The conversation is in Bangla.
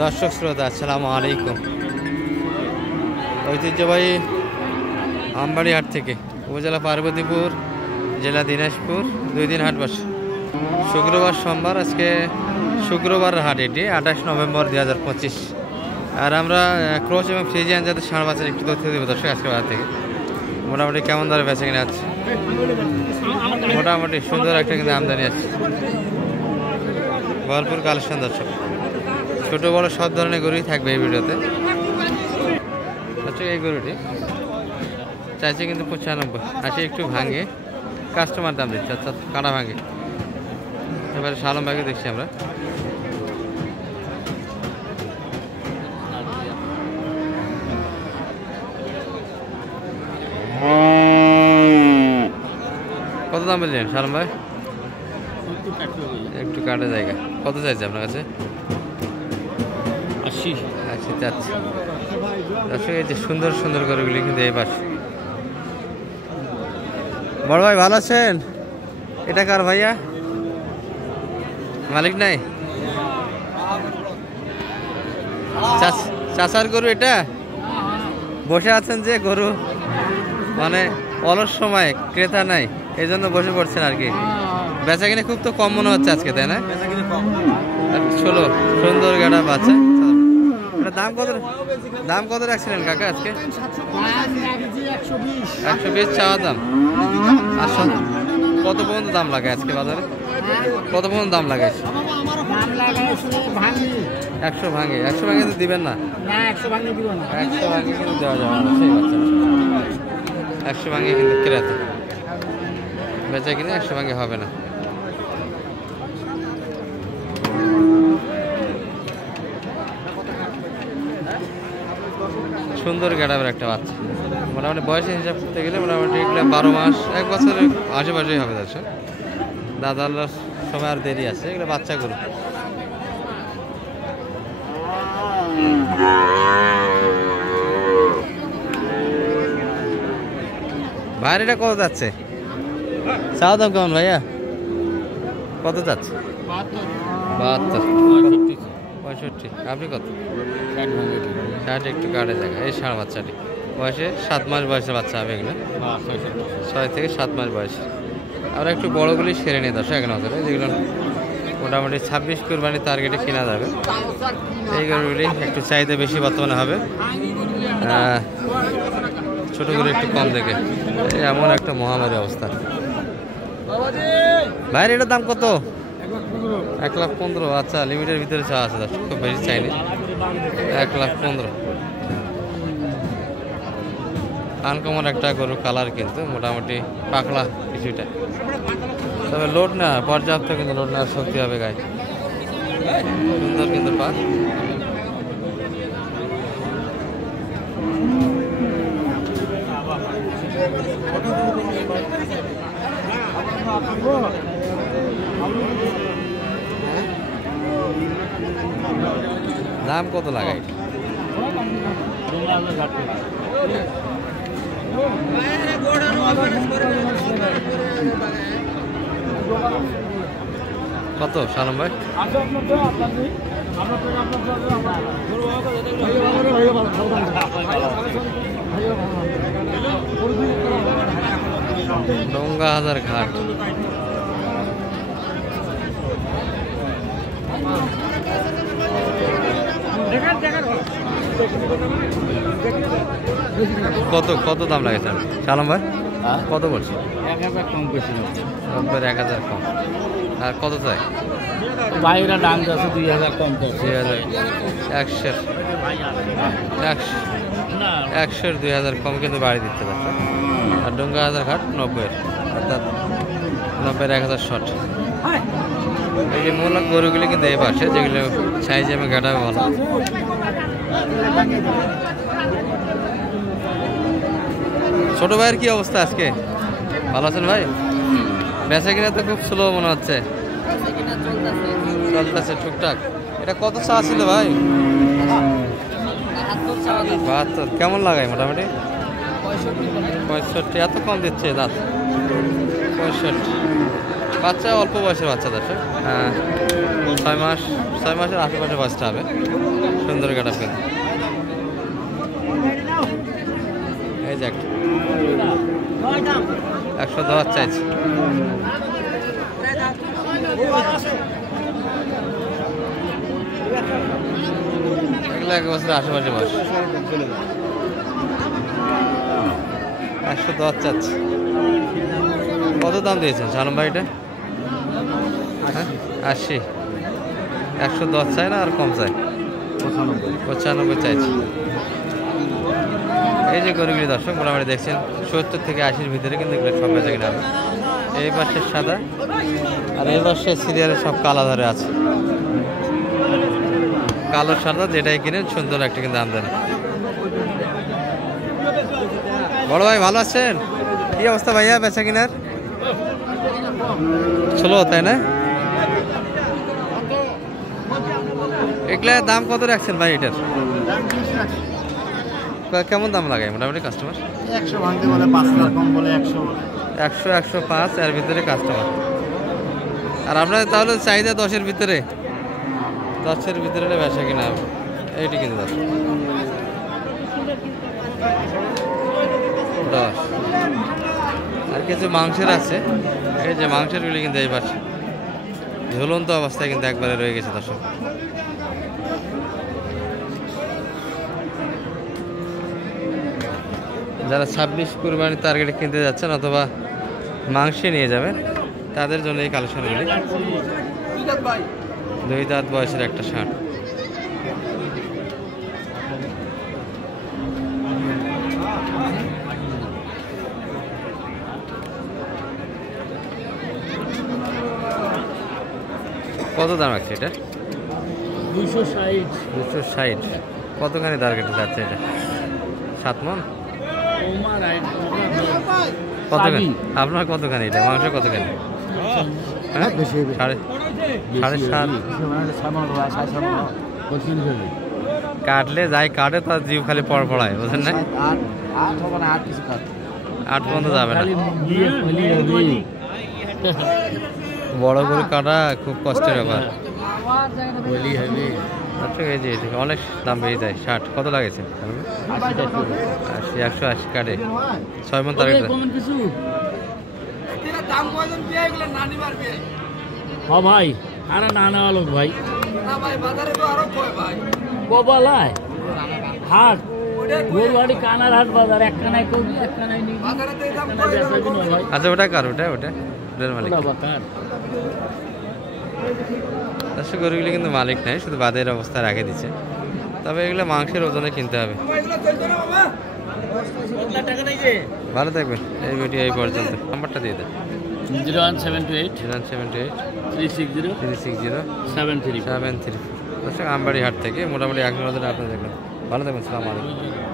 দর্শক শ্রোতা আসসালামু আলাইকুম। ঐতিহ্যবাহী আমবাড়ি হাট থেকে উপজেলা পার্বতীপুর, জেলা দিনাজপুর 2 দিন হাট বসে। শুক্রবার সোমবার, আজকে শুক্রবার হাট, এটি 28 নভেম্বর 2025। আর আমরা ক্রস এবং ফ্রিজিয়ান যাতে ষাঁড় বাচ্চার একটু তথ্য দেবো দর্শক আজকে বাজার থেকে। মোটামুটি কেমন দরে বেচা কিনে আছে? মোটামুটি সুন্দর একটা কিন্তু আমদানি আছে, ভরপুর কালেকশন দর্শক। ছোটো বড়ো সব ধরনের গরুই থাকবে এই ভিডিওতে। আচ্ছা, এই গরুটি চাইছে কিন্তু 95, আছে একটু ভাঙে, কাস্টমার দাম দিচ্ছে, অর্থাৎ কাটা ভাঙে। এবারে শালম ভাগে দেখছি আমরা। কত দাম বললেন শালম ভাই? একটু কাটা জায়গা। কত চাইছে আপনার কাছে? 80 চাচ্ছে। দর্শক, এই যে সুন্দর সুন্দর গরুগুলি কিন্তু এই পাশে। বড় ভাই ভালো আছেন? এটা কার ভাইয়া? মালিক নাই? চাচার গরু এটা? বসে আছেন যে গরু, মানে অলস সময়, ক্রেতা নাই, এই জন্য বসে পড়ছেন আর কি। বেচা কিনে খুব তো কম মনে হচ্ছে আজকে, তাই না? ষোলো সুন্দর গাড়া বাচ্চা। দাম কত রাখছিলেন কাকা আজকে? 120 চাওয়া দাম। আসল কত পর্যন্ত দাম লাগে আজকে বাজারে? কত পর্যন্ত দাম লাগাইছে? 100 ভাঙে। 100 ভাঙে তো দিবেন না? 100 ভাঙে কিন্তু দেওয়া যাবে না, সেই বাচ্চা। 100 ভাঙে কিন্তু ক্রেতা, বেচা কিনে 100 ভাঙে হবে না। সুন্দর গ্যাডাবের একটা বাচ্চা। মোটামুটি বয়সের হিসাব করতে গেলে মোটামুটি 12 মাস, 1 বছরের আশেপাশেই হবে দর্শক। দাদার সময় আর দেরি আছে, এগুলো বাচ্চা গরু। ভাইয়ের এটা কত যাচ্ছে? চাওয়া দাম কেমন ভাইয়া? কত যাচ্ছে? 72, 65। আপনি কত? 60 একটু কাটে জায়গা। এই ষাঁড় বাচ্চাটি বয়সে 7 মাস বয়সের বাচ্চা হবে এগুলো, 6 থেকে 7 মাস বয়স। আমরা একটু বড়গুলি সেরে নিয়ে দর্শক এক নজরে, যেগুলো মোটামুটি 26 কুরবানির টার্গেটে কেনা যাবে। এই গরুগুলি একটু চাহিদা বেশি বর্তমানে হবে, ছোটোগুলো একটু কম দেখে। এমন একটা মহামারী অবস্থা। ভাইয়ের এটার দাম কত? 1,15,000। আচ্ছা, লিমিটের ভিতরে চাওয়া আছে দর্শক, খুব বেশি চাইনি। 1,15,000। আনকমন একটা গরু কালার, কিন্তু মোটামুটি পাকলা কিছুটা, তবে লোড না পর্যাপ্ত, কিন্তু লোড নেওয়ার শক্তি হবে গায়ে। সুন্দর কিন্তু পাক। দাম কত লাগাই? কত শালম ভাই? ডোঙ্গা হাজার ঘাট। কত দাম লাগেছে শালম ভাই? কত বলছি? 1000 কম করছিল। 1000 কম। আর কত চাই? বাইরে দাম যাচ্ছে 2000 কম করছে। 100 2000 কম কিন্তু বাড়ি দিতে পারছে। আর ডোঙ্গা হাজার ঘাট 90, অর্থাৎ 90 1000 শর্ট। এই যে মূল গরুগুলি কিন্তু এই পাশে, যেগুলো সাইজে আমি গাটা ভালো। ছোট ভাইয়ের কি অবস্থা আজকে? ভালো আছেন ভাই? বেচা কিনা তো খুব স্লো মনে হচ্ছে। চলতেছে টুকটাক। এটা কত চা ছিল ভাই? 72। কেমন লাগায় মোটামুটি? 65। এত কম দিচ্ছে দাঁত? 65। বাচ্চা অল্প বয়সের বাচ্চা দর্শক, 6 মাস 6 মাসের আশেপাশে বয়সটা হবে। সুন্দর কাটা কিন্তু এই যে একটা 110 চাইছে। এগুলো 1 বছরের আশেপাশে বয়স। 110 চাচ্ছে। কত দাম দিয়েছেন সালম ভাই এটা? 80। 110 চাই না আর কম চাই? 95 চাইছি। এই যে গরুগুলি দর্শক মোটামুটি দেখছেন 70 থেকে 80-র ভিতরে কিন্তু এগুলো সব বেচা কিনা হবে। এই পাশে সাদা আর এই পাশে সিরিয়ালের সব কালা ধরে আছে। কালো সাদা যেটাই কিনেন সুন্দর একটা কিন্তু আমদানি। বড় ভাই ভালো আছেন? কি অবস্থা ভাইয়া বেচা কিনার? চলো তাই না? এগুলা দাম কত রাখছেন ভাই এটার? কেমন দাম লাগায় মোটামুটি কাস্টমার? 100 ভাঙতে বলে 5 লাখ, কম বলে 100 বলে। 100, 105 এর ভিতরে কাস্টমার। আর আপনার তাহলে চাহিদা 10-এর ভিতরে? 10-এর ভিতরে বেচা কিনা হবে। এইটি কিন্তু 10। আর কিছু মাংসের আছে। এই যে মাংসের গুলি কিন্তু এই পাশে ঝুলন্ত অবস্থায় কিন্তু একবারে রয়ে গেছে দর্শক। যারা 26 কুরবানির টার্গেটে কিনতে যাচ্ছেন অথবা মাংসে নিয়ে যাবেন তাদের জন্য এই কালেকশনগুলি। 2 দাঁত বয়সের একটা ষাঁড়। কত দাম আছে এটা? 260। 260। কতখানি টার্গেটে যাচ্ছে এটা? 7 মণ? কতখানি আপনার? কতখানি এটা মাংস? কতখানি? হ্যাঁ সাড়ে 7.5। কাটলে যাই কাটে তার জীব খালি পড়ায় বুঝেন না? 8 পর্যন্ত যাবে না। বড় করে কাটা খুব কষ্টের ব্যাপার। আচ্ছা এই যে অনেক দাম বেড়ে যায়। 60 কত লাগেছে? 80, 180 কাটে 6 মণ টার্গেট। হ্যাঁ ভাই, আরে না নেওয়া লোক ভাই। কবালায় হাট গরুহাটি কানার হাট বাজার, এক কানায় কবি এক কানায় নিবি। আচ্ছা ওটা কার? ওটা ওটার মালিক? দর্শক গরুগুলি কিন্তু মালিক নাই, শুধু বাদের অবস্থা রেখে দিচ্ছে। তবে এগুলো মাংসের ওজনে কিনতে হবে। ভালো থাকবেন। এই ভিডিও এই পর্যন্ত। নাম্বারটা দিয়ে দেন। 01728 01728 360 360 73। দর্শক আমবাড়ি হাট থেকে মোটামুটি 1 নজরে আপনার দেখলাম। ভালো থাকবেন। আসসালামু আলাইকুম।